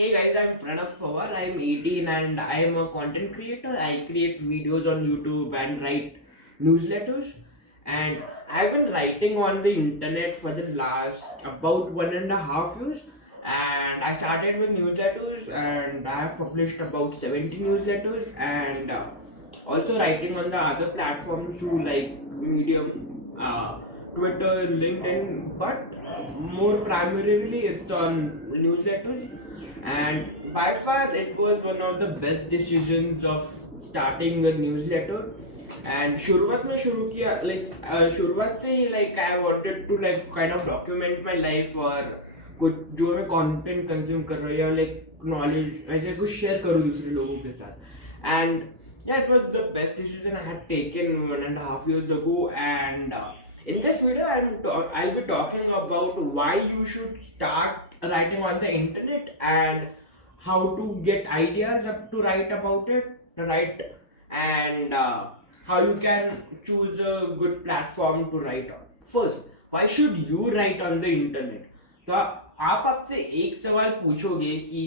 Hey guys, I'm Pranav Pawar. I'm 18 and I'm a content creator. I create videos on YouTube and write newsletters. And I've been writing on the internet for the last about 1.5 years. And I started with newsletters and I've published about 70 newsletters and also writing on the other platforms too, like Medium, Twitter, LinkedIn, but more primarily it's on newsletters. And by far it was one of the best decisions of starting a newsletter. And शुरुआत में शुरू किया शुरुआत से ही I wanted to kind of document my life और कुछ जो मैं कंटेंट कंज्यूम कर रहा हूँ या नॉलेज ऐसे कुछ शेयर करूँ दूसरे लोगों के साथ. And yeah, it was the best decision I had taken 1.5 years ago. And in this video, I'll be talking about why you should start writing on the internet and how to get ideas up to write about it, right? And how you can choose a good platform to write on. First, why should you write on the internet? तो आप आपसे एक सवाल पूछोगे कि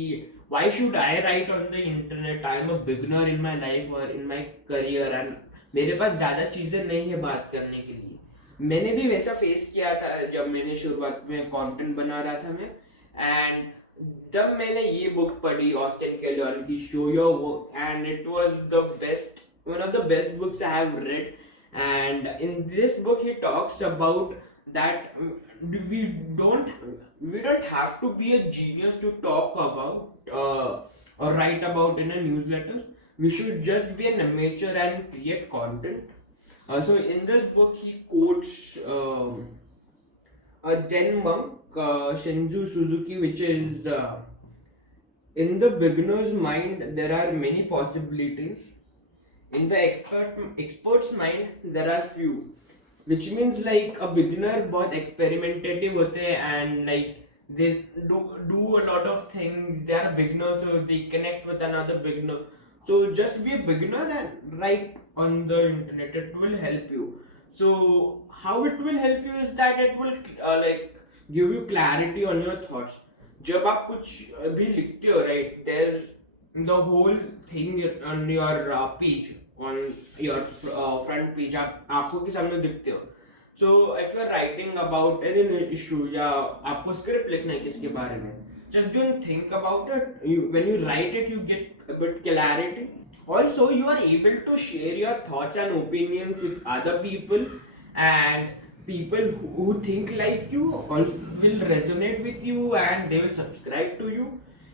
why should I write on the internet? I am a beginner in my life or in my career and मेरे पास ज़्यादा चीज़ें नहीं है बात करने के लिए. मैंने भी वैसा फेस किया था जब मैंने शुरुआत में कंटेंट बना रहा था मैं. एंड जब मैंने ये बुक पढ़ी ऑस्टिन केलियन की show your work, and it was the best one of the best books I have read. And in this book he talks about that we don't we don't have to be a genius to talk about or write about in a newsletter. We should just be an amateur and create content. So in this book he quotes a Zen monk, Shinzu Suzuki, which is in the beginner's mind there are many possibilities. In the expert's mind there are few, which means like a beginner बहुत experimentative होते हैं and like they do a lot of things. They are beginners, so they connect with another beginner. So just be a beginner and write on the internet. It will help you. So how it will help you is that it will give you clarity on your thoughts. जब आप कुछ भी लिखते हो, right, there's the whole thing on your page, on your front page, आप आंखों के सामने दिखते हो. So if you're writing about any issue या आपको स्क्रिप्ट लिखना है किसके बारे में, just don't think about it. When you write it, you get a bit clarity. Also, you are able to share your thoughts and opinions with other people, and people who think like you will resonate with you and they will subscribe to you.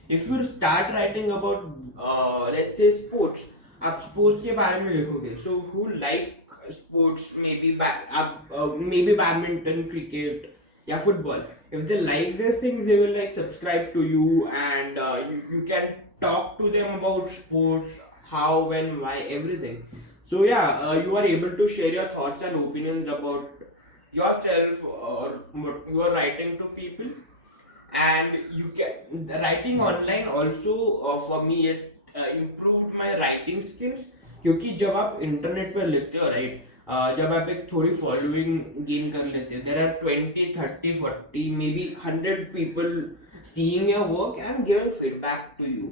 If you start writing about let's say sports, आप sports के बारे में लिखोगे, so who like sports, may be badminton, cricket या football. If they like these things, they will subscribe to you, and you can talk to them about sports, how, when, why, everything. So yeah, you are able to share your thoughts and opinions about yourself or what you are writing to people. And you can writing online also, for me it improved my writing skills. क्योंकि जब आप internet पर लिखते हो, right, जब आप एक थोड़ी फॉलोइंग गेन कर लेते हो, there are 20, 30, 40, maybe 100 people seeing your work and giving feedback to you.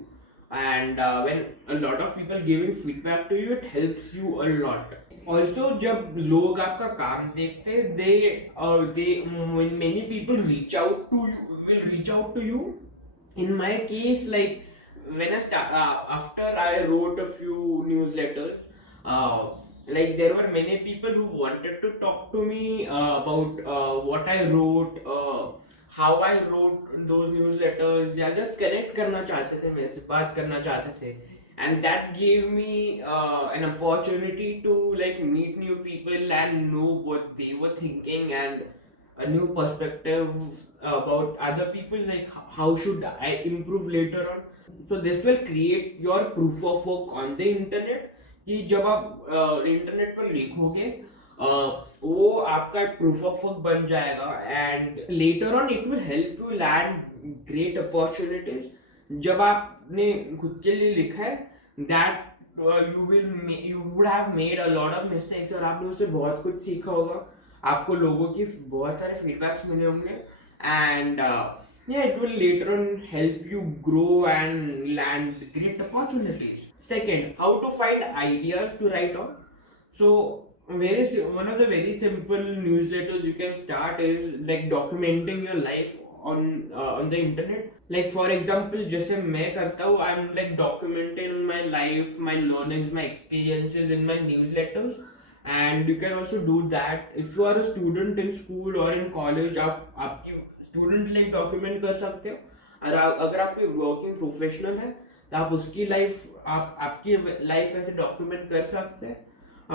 And when a lot of people giving feedback to you, it helps you a lot. Also, जब लोग आपका काम देखते हैं, they many people will reach out to you. In my case, like when I start after I wrote a few newsletters, there were many people who wanted to talk to me about what I wrote, how I wrote those newsletters, या just connect करना चाहते थे, मेरे से बात करना चाहते थे. And that gave me an opportunity to meet new people and know what they were thinking and a new perspective about other people, like how should I improve later on. So this will create your proof of work on the internet. कि जब आप internet पर लिखोगे, वो आपका proof of work बन जाएगा, and later on it will help you land great opportunities. जब आपने खुद के लिए लिखा है, that you would have made a lot of mistakes और आपने उससे बहुत कुछ सीखा होगा. आपको लोगों की बहुत सारे फीडबैक्स मिले होंगे, and Yeah, it will later on help you grow and land great opportunities. Second, how to find ideas to write on. So, one of the very simple newsletters you can start is like documenting your life on the internet. Like for example, जैसे मैं करता हूँ, I'm like documenting my life, my learnings, my experiences in my newsletters. And you can also do that if you are a student in school or in college. आप आपकी student life document कर सकते हो, और अगर आप कोई working professional है तो आप उसकी लाइफ, आप आपकी लाइफ ऐसे डॉक्यूमेंट कर सकते हैं।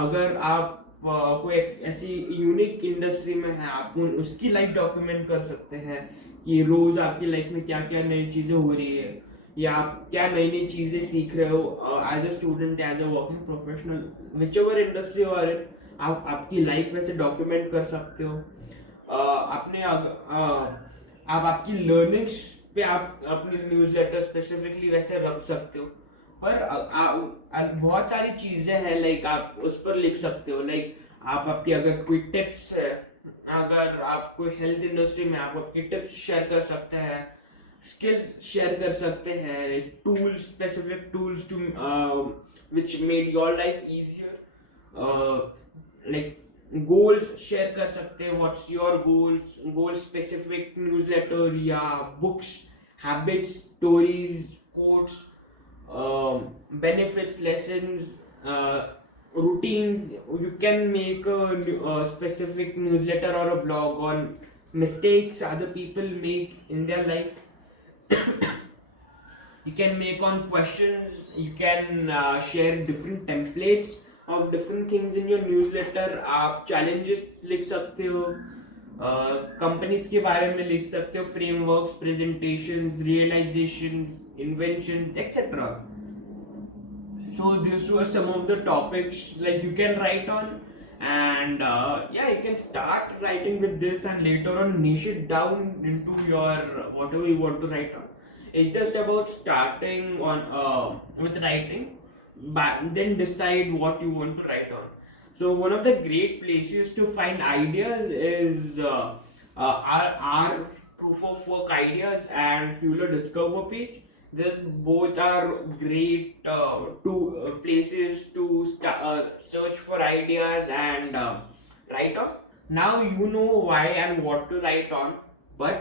अगर आप कोई ऐसी यूनिक इंडस्ट्री में है, आप उसकी लाइफ डॉक्यूमेंट कर सकते हैं कि रोज आपकी लाइफ में क्या क्या नई चीजें हो रही है, या आप क्या नई नई चीजें सीख रहे हो as a student, as a working professional, whichever industry और आप आपकी लाइफ वैसे डॉक्यूमेंट कर सकते हो। अपने आप आपकी लर्निंग्स पे आप अपनी न्यूज़लेटर स्पेसिफिकली वैसे रख सकते हो। पर बहुत सारी चीजें हैं, लाइक आप उस पर लिख सकते हो। लाइक आप आपकी अगर कोई टिप्स है, अगर आप कोई हेल्थ इंडस्ट्री में, आप आपकी टिप्स शेयर कर सकते हैं, स्किल्स शेयर कर सकते हैं, tools, specific tools to which made your life easier, like goals share कर सकते हैं, what's your goals, goal specific newsletter, या books, habits, stories, quotes, benefits, lessons, routines. You can make a specific newsletter or a blog on mistakes other people make in their lives. You can make on questions. You can share different templates of different things in your newsletter. आप challenges लिख सकते हो, companies के बारे में लिख सकते हो, frameworks, presentations, realisations, inventions, etc. So these were some of the topics like you can write on, and yeah, you can start writing with this and later on niche it down into your whatever you want to write on. It's just about starting on with writing, but then decide what you want to write on. So one of the great places to find ideas is our proof of work ideas and Fuller Discover page. This both are great places to search for ideas and write on. Now you know why and what to write on, but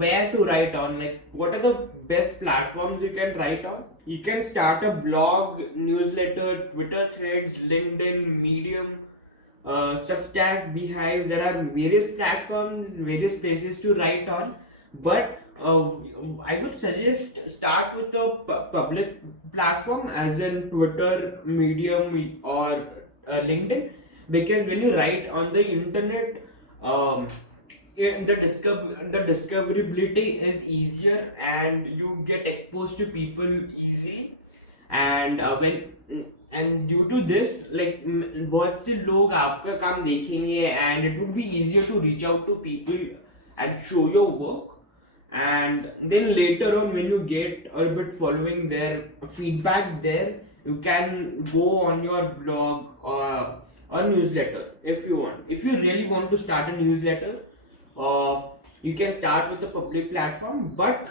where to write on? Like, what are the best platforms you can write on? You can start a blog, newsletter, Twitter threads, LinkedIn, Medium, Substack, Beehive. There are various platforms, various places to write on, but I would suggest start with a public platform, as in Twitter, Medium, or LinkedIn, because when you write on the internet, the discoverability is easier and you get exposed to people easily, and and due to this, like बहुत से लोग आपका काम देखेंगे, and it would be easier to reach out to people and show your work. And then later on, when you get a bit following their feedback there, you can go on your blog or newsletter if you want. If you really want to start a newsletter, you can start with a public platform. But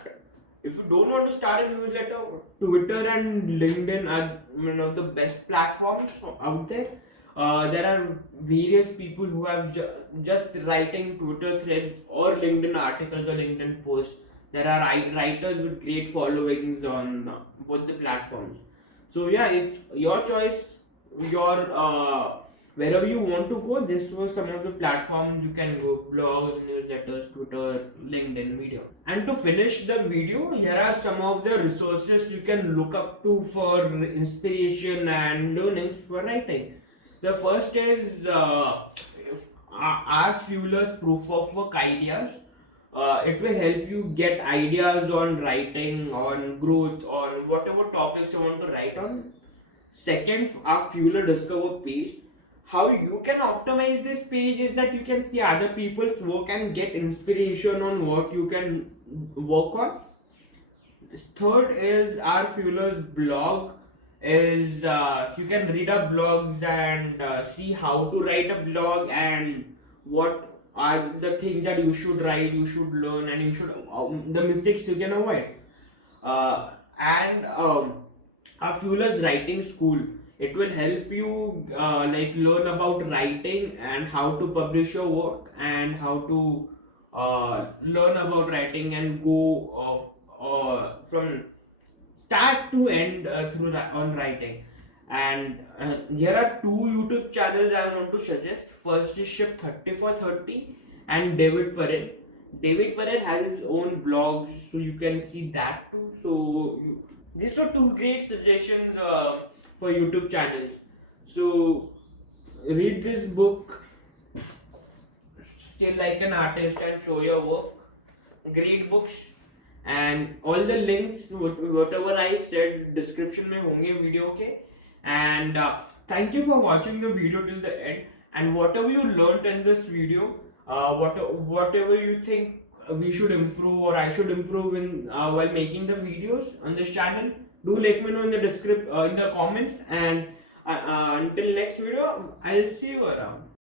if you don't want to start a newsletter, Twitter and LinkedIn are one of the best platforms out there. There are various people who have just writing Twitter threads or LinkedIn articles or LinkedIn posts. There are writers with great followings on both the platforms. So yeah, it's your choice. Your wherever you want to go, this was some of the platforms you can go: blogs, newsletters, Twitter, LinkedIn, Medium. And to finish the video, here are some of the resources you can look up to for inspiration and learnings for writing. The first is our Fueller's proof of work ideas. It will help you get ideas on writing, on growth, on whatever topics you want to write on. Second, our Fueller Discover page. How you can optimize this page is that you can see other people's work and get inspiration on what you can work on. Third is our Fueller's blog. Is you can read our blogs and see how to write a blog and what are the things that you should write, you should learn, and you should the mistakes you can avoid. And a Fueller's writing school. It will help you like learn about writing and how to publish your work and how to learn about writing and go from start to end on writing. And here are two YouTube channels I want to suggest. First is Ship 30 for 30 and David Perel. David Perel has his own blogs, so you can see that too. These were two great suggestions for YouTube channels. So read this book, Still Like an Artist and Show Your Work. Great books. And all the links whatever I said description में होंगे video के. And thank you for watching the video till the end. And whatever you learned in this video, whatever you think we should improve or I should improve in while making the videos on this channel, do let me know in the in the comments. And until next video, I'll see you around.